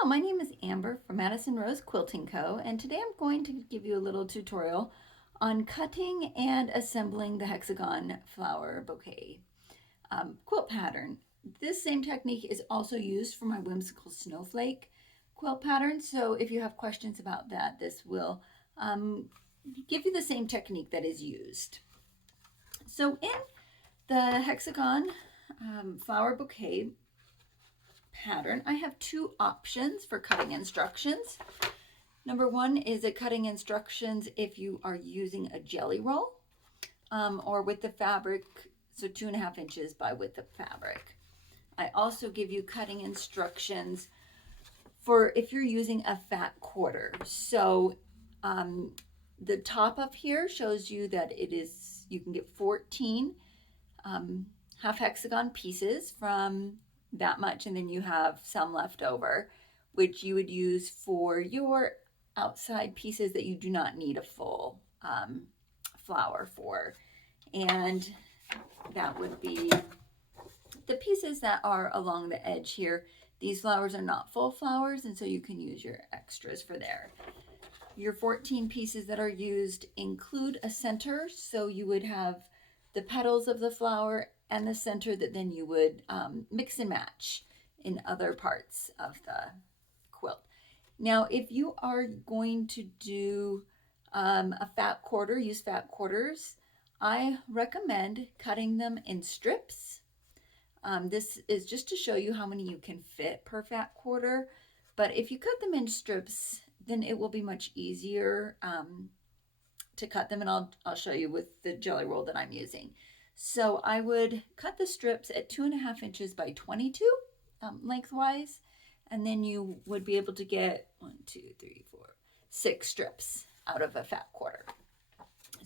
Hello, my name is Amber from Madison Rose Quilting Co. and today I'm going to give you a little tutorial on cutting and assembling the Hexagon Flower Bouquet quilt pattern. This same technique is also used for my whimsical snowflake quilt pattern, so if you have questions about that, this will give you the same technique that is used. So in the Hexagon Flower Bouquet pattern, I have two options for cutting instructions. Number one is a cutting instructions if you are using a jelly roll or with the fabric, so 2.5 inches by width of fabric. I also give you cutting instructions for if you're using a fat quarter. So the top up here shows you that you can get 14 half hexagon pieces from that much, and then you have some left over, which you would use for your outside pieces that you do not need a full flower for. And that would be the pieces that are along the edge here. These flowers are not full flowers, and so you can use your extras for there. Your 14 pieces that are used include a center, so you would have the petals of the flower and the center that then you would mix and match in other parts of the quilt. Now, if you are going to do a fat quarter, use fat quarters, I recommend cutting them in strips. This is just to show you how many you can fit per fat quarter, but if you cut them in strips, then it will be much easier to cut them, and I'll show you with the jelly roll that I'm using. So I would cut the strips at 2.5 inches by 22 lengthwise, and then you would be able to get 6 strips out of a fat quarter.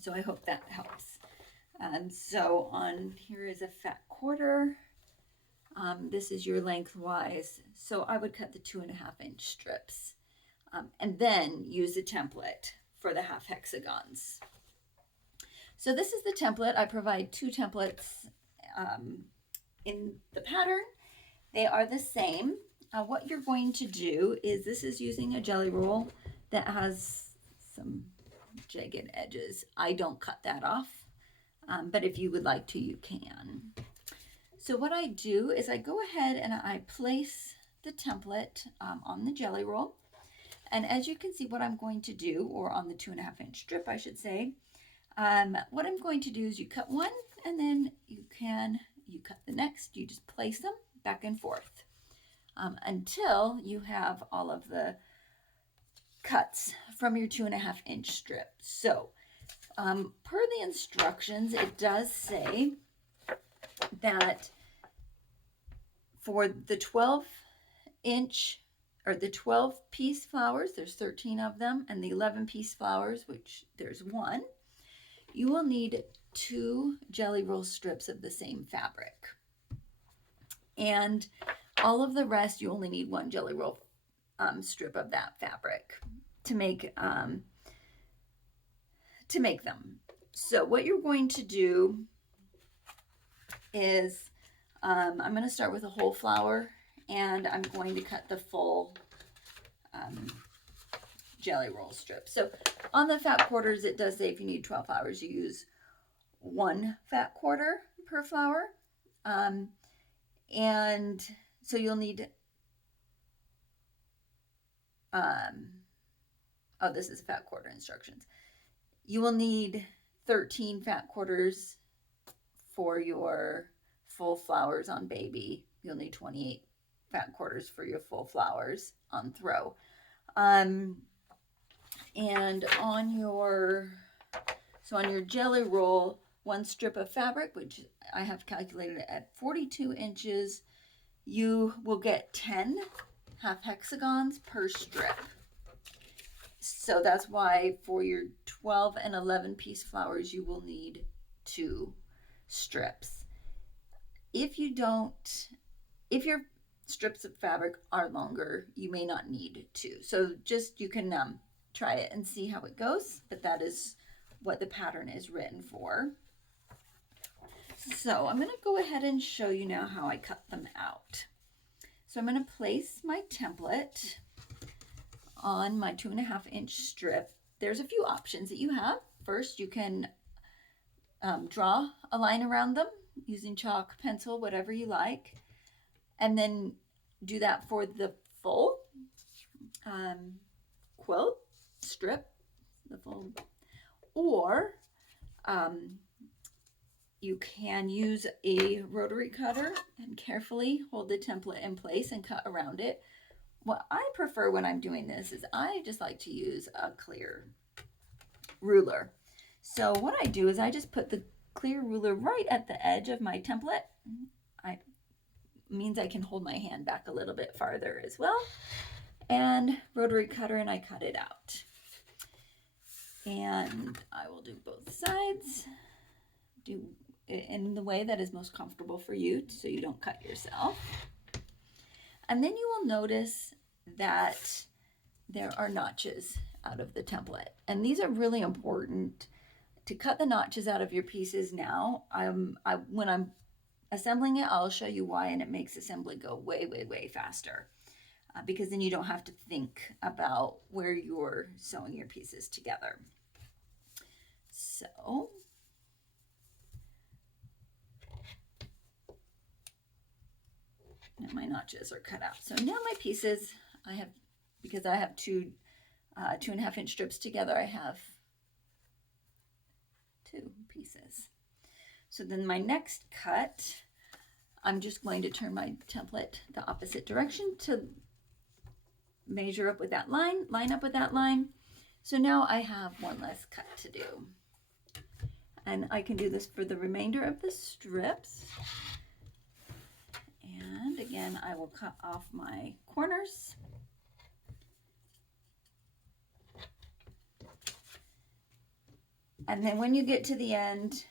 So I hope that helps. And so on here is a fat quarter. This is your lengthwise. So I would cut the 2.5 inch strips and then use the template for the half hexagons. So this is the template. I provide 2 templates in the pattern. They are the same. What you're going to do is, this is using a jelly roll that has some jagged edges. I don't cut that off, but if you would like to, you can. So what I do is I go ahead and I place the template on the jelly roll. And as you can see, what I'm going to do, or on the 2.5 inch strip, I should say, what I'm going to do is you cut one, and then you cut the next. You just place them back and forth until you have all of the cuts from your 2.5 inch strip. So per the instructions, it does say that for the 12 inch or the 12 piece flowers, there's 13 of them, and the 11 piece flowers, which there's 1, you will need 2 jelly roll strips of the same fabric. And all of the rest, you only need 1 jelly roll strip of that fabric to make them. So what you're going to do is, I'm going to start with a whole flower, and I'm going to cut the full jelly roll strip. So on the fat quarters, it does say if you need 12 flowers, you use 1 fat quarter per flower. And so you'll need, this is fat quarter instructions. You will need 13 fat quarters for your full flowers on baby. You'll need 28 fat quarters for your full flowers on throw. And on your jelly roll, 1 strip of fabric, which I have calculated at 42 inches, you will get 10 half hexagons per strip. So that's why for your 12 and 11 piece flowers, you will need 2 strips. If your strips of fabric are longer, you may not need 2. So just, you can try it and see how it goes, but that is what the pattern is written for. So I'm going to go ahead and show you now how I cut them out. So I'm going to place my template on my 2.5-inch strip, there's a few options that you have. First, you can draw a line around them using chalk, pencil, whatever you like, and then do that for the full quilt strip, the full, or you can use a rotary cutter and carefully hold the template in place and cut around it. What I prefer when I'm doing this is I just like to use a clear ruler. So what I do is I just put the clear ruler right at the edge of my template. Means I can hold my hand back a little bit farther as well. And rotary cutter, and I cut it out. And I will do both sides. Do it in the way that is most comfortable for you so you don't cut yourself. And then you will notice that there are notches out of the template. And these are really important to cut the notches out of your pieces now. When I'm assembling it, I'll show you why, and it makes assembly go way, way, way faster. Because then you don't have to think about where you're sewing your pieces together. So now my notches are cut out. So now my pieces, because I have two 2.5-inch strips together, I have 2 pieces. So then my next cut, I'm just going to turn my template the opposite direction to measure up with that line up with that line. So now I have one less cut to do. And I can do this for the remainder of the strips. And again, I will cut off my corners. And then when you get to the end,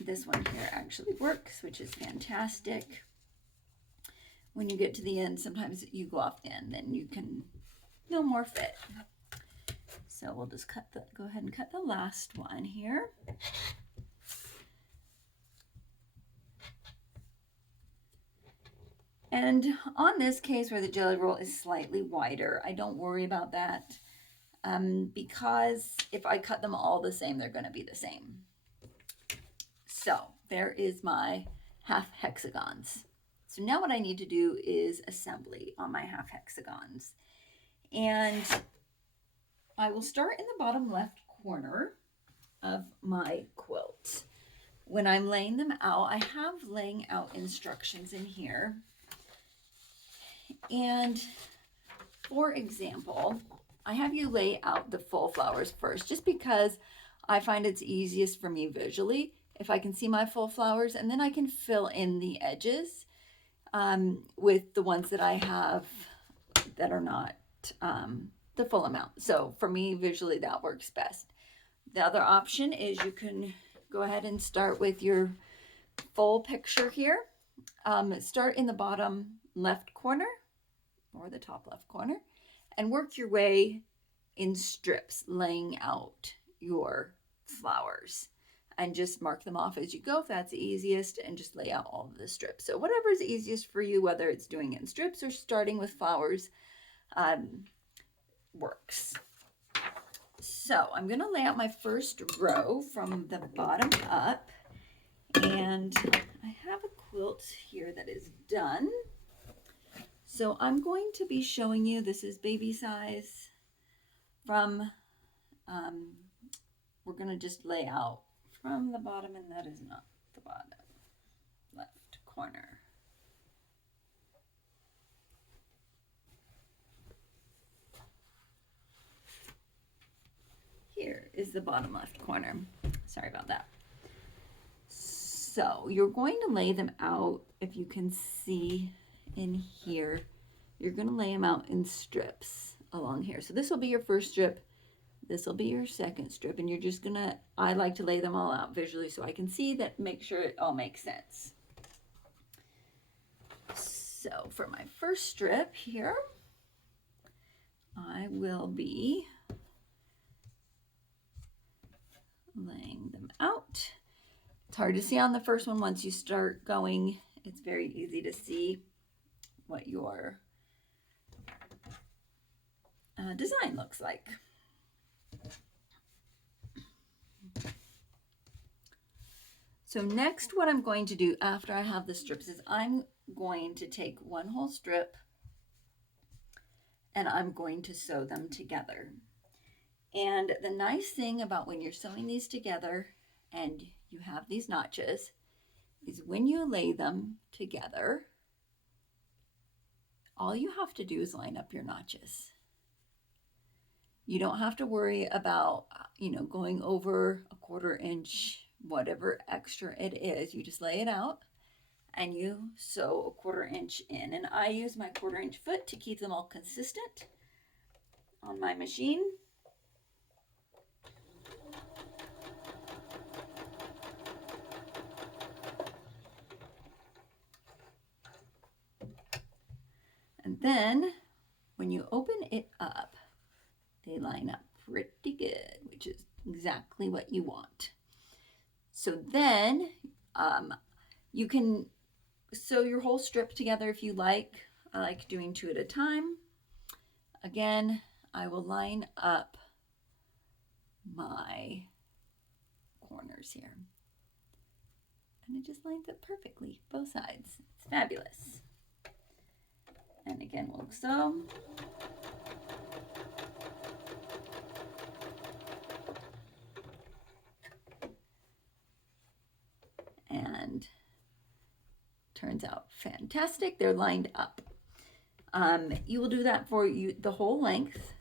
this one here actually works, which is fantastic. When you get to the end, sometimes you go off the end, then you can no more fit. So we'll just go ahead and cut the last one here. And on this case where the jelly roll is slightly wider, I don't worry about that because if I cut them all the same, they're going to be the same. So there is my half hexagons. So now what I need to do is assembly on my half hexagons. And I will start in the bottom left corner of my quilt. When I'm laying them out, I have laying out instructions in here. And for example, I have you lay out the full flowers first, just because I find it's easiest for me visually if I can see my full flowers, and then I can fill in the edges with the ones that I have that are not the full amount. So for me, visually, that works best. The other option is you can go ahead and start with your full picture here. Start in the bottom left corner or the top left corner and work your way in strips, laying out your flowers. And just mark them off as you go if that's the easiest, and just lay out all of the strips. So whatever is easiest for you, whether it's doing it in strips or starting with flowers, works. So I'm going to lay out my first row from the bottom up, and I have a quilt here that is done. So I'm going to be showing you, this is baby size, from, we're going to just lay out from the bottom, and that is not the bottom left corner. Here is the bottom left corner. Sorry about that. So you're going to lay them out, if you can see in here, you're going to lay them out in strips along here. So this will be your first strip. This will be your second strip, and you're just gonna, I like to lay them all out visually so I can see that, make sure it all makes sense. So for my first strip here, I will be laying them out. It's hard to see on the first one. Once you start going, it's very easy to see what your design looks like. So next, what I'm going to do after I have the strips is I'm going to take one whole strip and I'm going to sew them together. And the nice thing about when you're sewing these together and you have these notches is when you lay them together, all you have to do is line up your notches. You don't have to worry about, going over a 1/4 inch, whatever extra it is. You just lay it out and you sew a 1/4 inch in. And I use my 1/4 inch foot to keep them all consistent on my machine. And then when you open it up, they line up pretty good, which is exactly what you want. So then you can sew your whole strip together if you like. I like doing 2 at a time. Again, I will line up my corners here. And it just lines up perfectly, both sides. It's fabulous. And again, we'll sew. And turns out fantastic. They're lined up. You will do that for the whole length,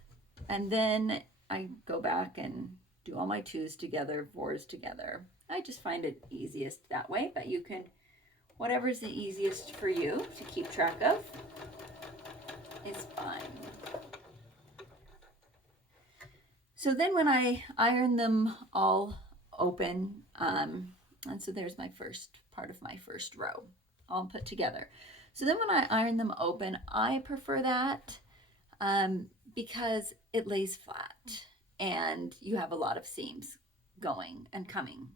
and then I go back and do all my 2s together, 4s together. I just find it easiest that way, but you can, whatever's the easiest for you to keep track of is fine. So then when I iron them all open, and so there's my first part of my first row all put together. So then when I iron them open, I prefer that because it lays flat and you have a lot of seams going and coming.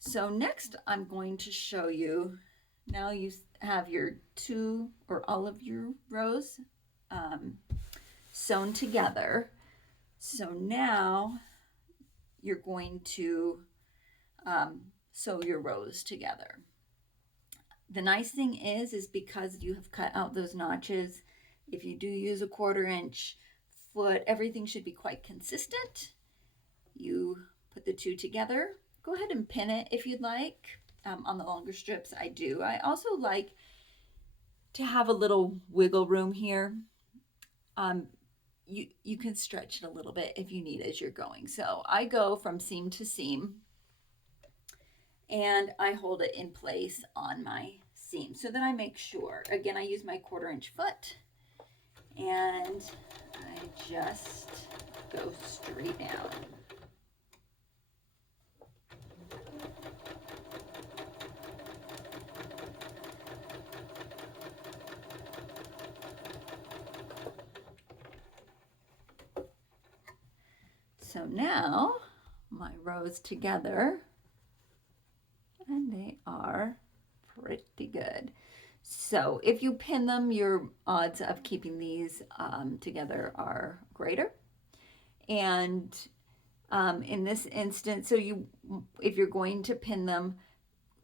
So next I'm going to show you, now you have your 2 or all of your rows sewn together. So now you're going to sew your rows together. The nice thing is because you have cut out those notches, if you do use a 1/4 inch foot, everything should be quite consistent. You put the 2 together. Go ahead and pin it if you'd like. On the longer strips, I do. I also like to have a little wiggle room here. You can stretch it a little bit if you need as you're going. So I go from seam to seam and I hold it in place on my seam so that I make sure. Again, I use my 1/4 inch foot and I just go straight down. So now my rows together, and they are pretty good. So if you pin them, your odds of keeping these together are greater. And in this instance, so if you're going to pin them,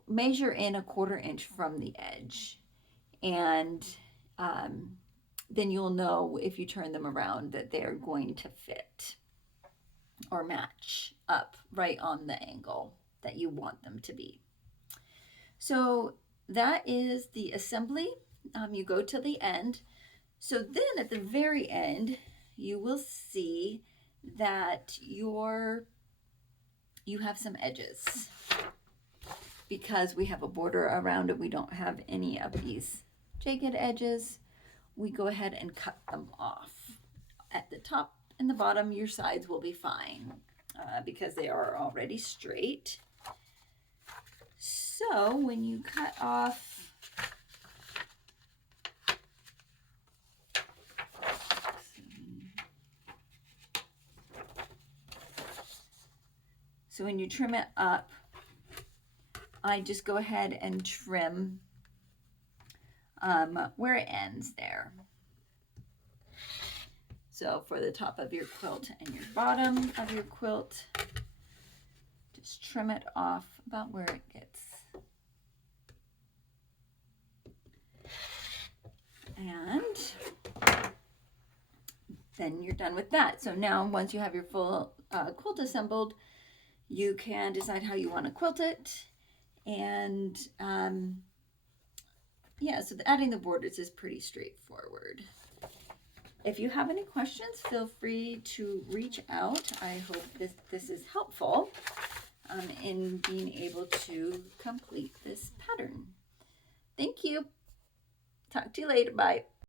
measure in a 1/4 inch from the edge, and then you'll know if you turn them around that they're going to fit or match up right on the angle that you want them to be. So that is the assembly. You go to the end. So then at the very end, you will see that you have some edges. Because we have a border around it, we don't have any of these jagged edges. We go ahead and cut them off. At the top and the bottom, your sides will be fine because they are already straight. So when you cut off, so when you trim it up, I just go ahead and trim where it ends there. So for the top of your quilt and your bottom of your quilt, just trim it off about where it gets. And then you're done with that. So now once you have your full quilt assembled, you can decide how you want to quilt it. And yeah, so adding the borders is pretty straightforward. If you have any questions, feel free to reach out. I hope this is helpful in being able to complete this pattern. Thank you. Talk to you later. Bye.